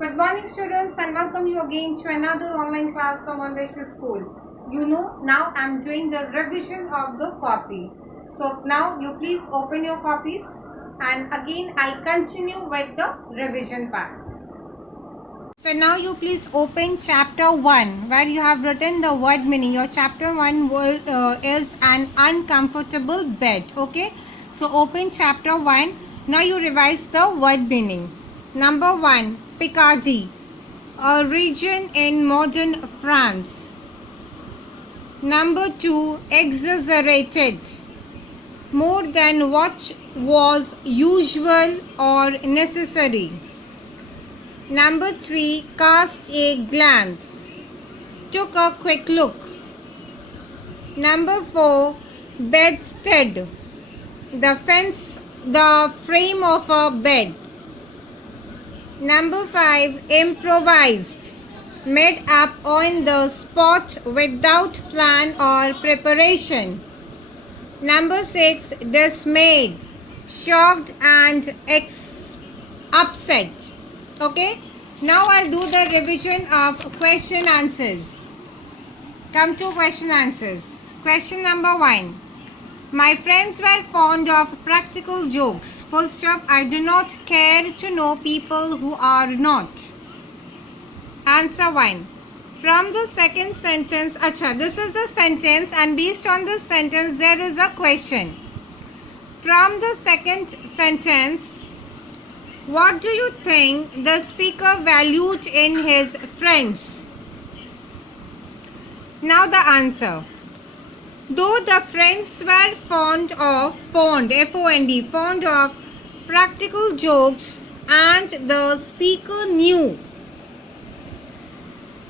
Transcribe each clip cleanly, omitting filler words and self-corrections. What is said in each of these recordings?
Good morning students and welcome you again to another online class from Onveshwar School. You know, now I am doing the revision of the copy. So now you please open your copies and again I'll continue with the revision part. So now you please open chapter 1 where you have written the word meaning. Your chapter 1 is an uncomfortable bed. Okay. So open chapter 1. Now you revise the word meaning. Number 1. Picardy, a region in modern France. Number 2. Exaggerated, more than what was usual or necessary. Number 3. Cast a glance, took a quick look. Number 4. Bedstead, the frame of a bed. Number 5. Improvised, made up on the spot without plan or preparation. Number 6. Dismayed, shocked and upset. Okay. Now I'll do the revision of question answers. Come to question answers. Question number 1. My friends were fond of practical jokes. Full stop. I do not care to know people who are not. Answer 1. From the second sentence, this is the sentence and based on this sentence there is a question. From the second sentence, what do you think the speaker valued in his friends? Now the answer. Though the friends were fond of practical jokes, and the speaker knew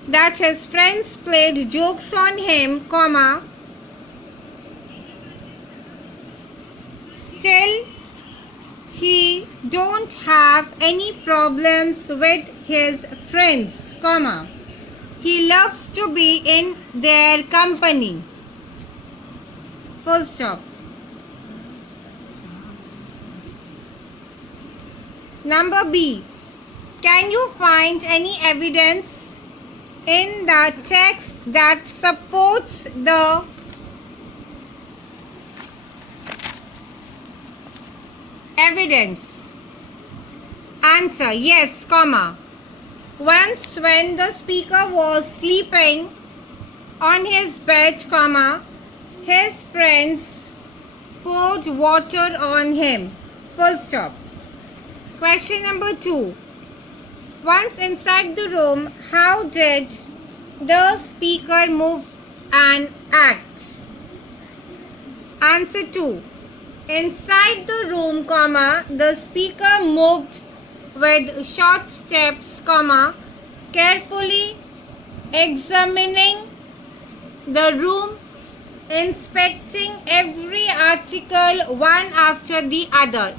that his friends played jokes on him, still he don't have any problems with his friends, he loves to be in their company. Full stop. Number B. Can you find any evidence in the text that supports the evidence? Answer. Yes, Once when the speaker was sleeping on his bed, his friends poured water on him. Full stop. Question number 2. Once inside the room, how did the speaker move and act? Answer 2. Inside the room, the speaker moved with short steps, carefully examining the room, inspecting every article one after the other.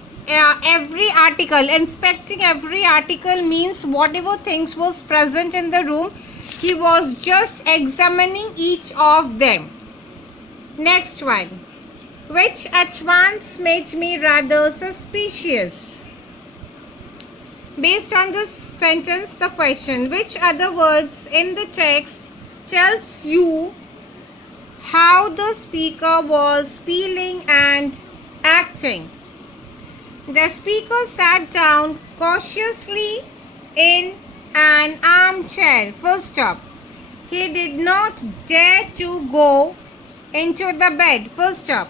Inspecting every article means whatever things was present in the room, he was just examining each of them. Next one. Which at once made me rather suspicious. Based on this sentence, the question, which other words in the text tells you how the speaker was feeling and acting? The speaker sat down cautiously in an armchair. Full stop. He did not dare to go into the bed. Full stop.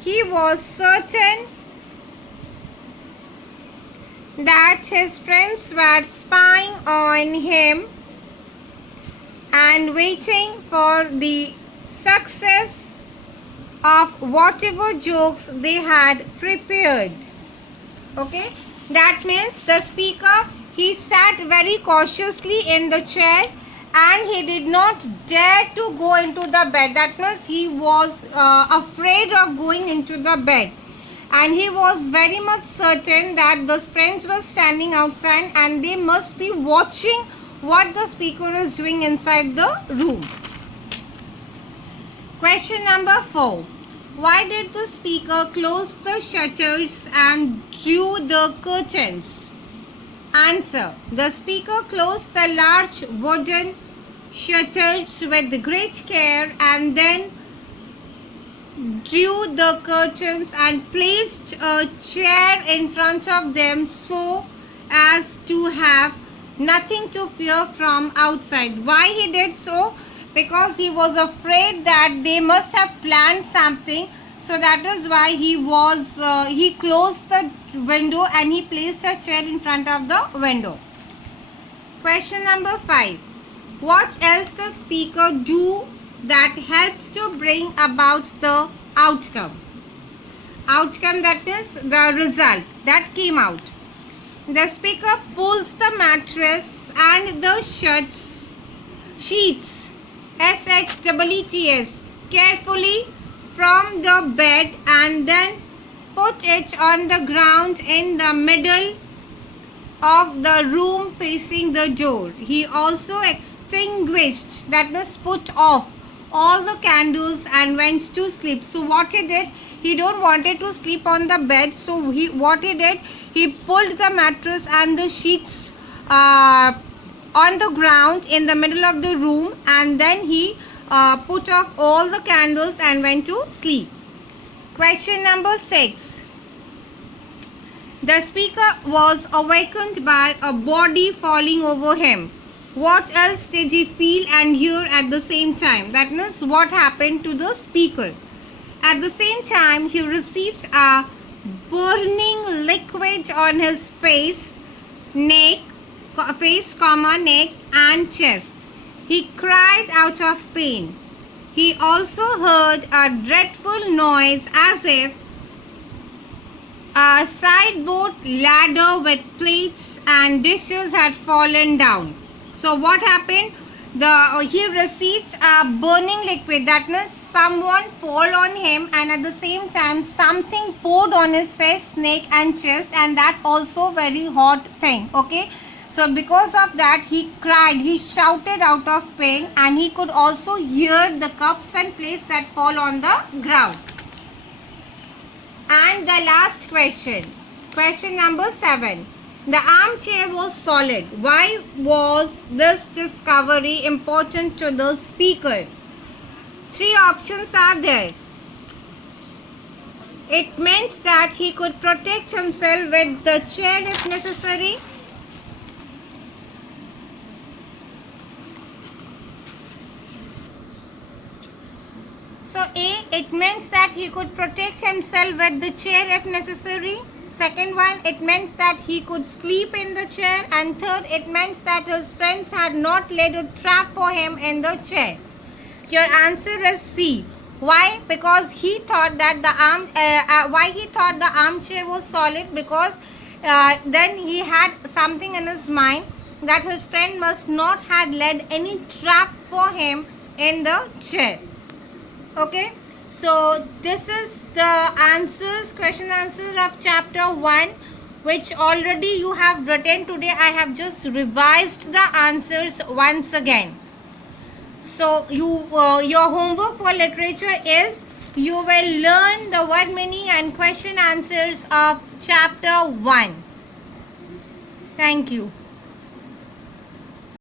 He was certain that his friends were spying on him and waiting for the success of whatever jokes they had prepared. Okay, that means the speaker, he sat very cautiously in the chair and he did not dare to go into the bed. That means he was afraid of going into the bed, and he was very much certain that the friends were standing outside and they must be watching what the speaker is doing inside the room. Question number 4. Why did the speaker close the shutters and drew the curtains? Answer. The speaker closed the large wooden shutters with great care and then drew the curtains and placed a chair in front of them so as to have nothing to fear from outside. Why he did so? Because he was afraid that they must have planned something. So that is why he closed the window and he placed a chair in front of the window. Question number 5. What else the speaker do that helps to bring about the outcome? Outcome, that is the result that came out. The speaker pulls the mattress and the sheets SHEETS carefully from the bed and then put it on the ground in the middle of the room facing the door. He also extinguished, that is put off, all the candles and went to sleep. So what he did, he don't wanted to sleep on the bed. So he pulled the mattress and the sheets on the ground in the middle of the room and then he put off all the candles and went to sleep. Question number 6. The speaker was awakened by a body falling over him. What else did he feel and hear at the same time? That means what happened to the speaker. At the same time, he received a burning liquid on his face, neck, and chest. He cried out of pain. He also heard a dreadful noise as if a sideboard ladder with plates and dishes had fallen down. So what happened? He received a burning liquid, that means someone fall on him and at the same time something poured on his face, neck and chest, and that also very hot thing. Okay. So because of that he cried, he shouted out of pain, and he could also hear the cups and plates that fall on the ground. And the last question, question number 7. The armchair was solid. Why was this discovery important to the speaker? 3 options are there. It meant that he could protect himself with the chair if necessary. So A, it meant that he could protect himself with the chair if necessary. Second one, it meant that he could sleep in the chair. And third, it meant that his friends had not laid a trap for him in the chair. Your answer is C. Why? Because he thought that the armchair was solid, because then he had something in his mind that his friend must not had laid any trap for him in the chair. Okay, so this is the question answers of chapter 1, which already you have written today. I have just revised the answers once again. So your homework for literature is you will learn the word meaning and question answers of chapter 1. Thank you.